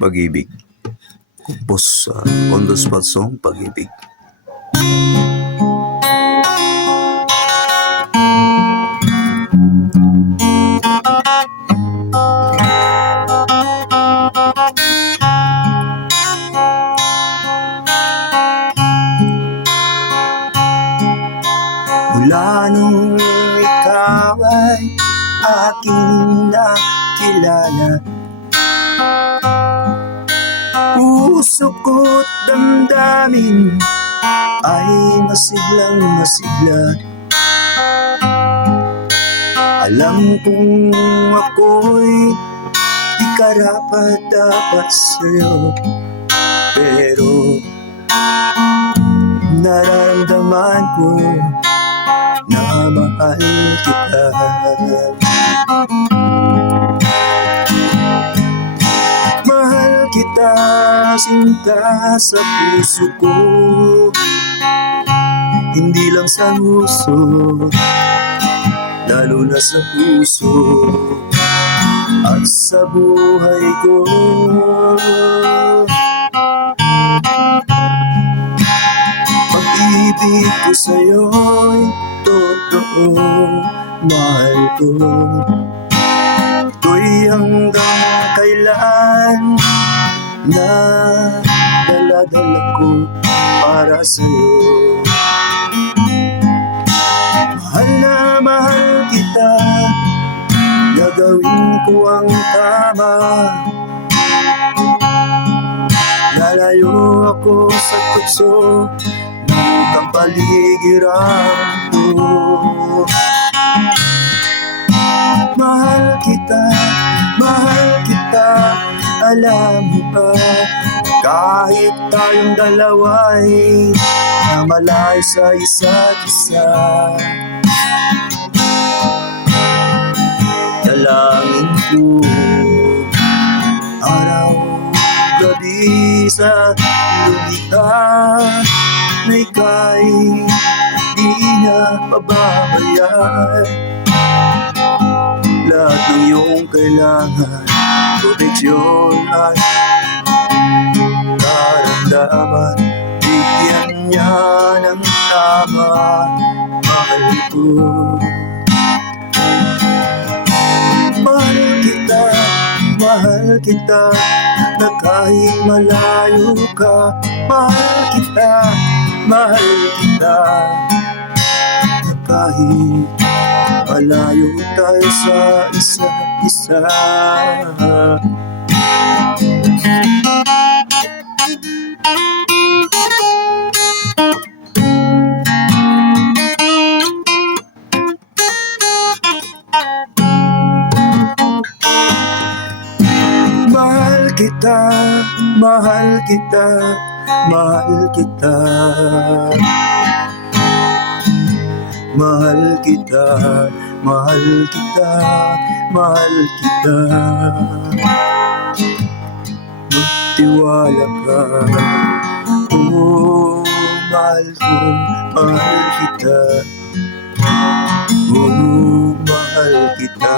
Pag-ibig. Compose on the spot song, Pag-ibig. Mula nung ikaw ay aking nakilala, puso ko't damdamin ay masiglang masigla. Alam kong ako'y di karapat-dapat sa'yo, pero nararamdaman ko na mahal kita. Mahal kita, sinta sa puso ko, hindi lang sa nguso, lalo na sa puso at sa buhay ko. Pag-ibig ko sa'yo'y totoo, mahal ko. Ito'y hanggang kailan na dala-dala ko para sa'yo. Mahal na mahal kita, gagawin ko ang tama. Lalayo ako sa tukso ng kapaligiran ko. Mahal kita, alam mo ba, kahit tayong dalawa'y na malayo sa isa't isa, dalangin ko araw gabi sa lumikha na ika'y di na pababayaan. Lahat ng iyong kailangan, proteksyon at karamdaman, bigyan niya ng tama, mahal ko. Mahal kita, na kahit malayo ka. Mahal kita, na kahit malayo tayo sa isa't isa. Mahal kita, mahal kita, mahal kita, mahal kita, mahal kita. Magtiwala ka, oh mahal ko, mahal kita, oh mahal kita.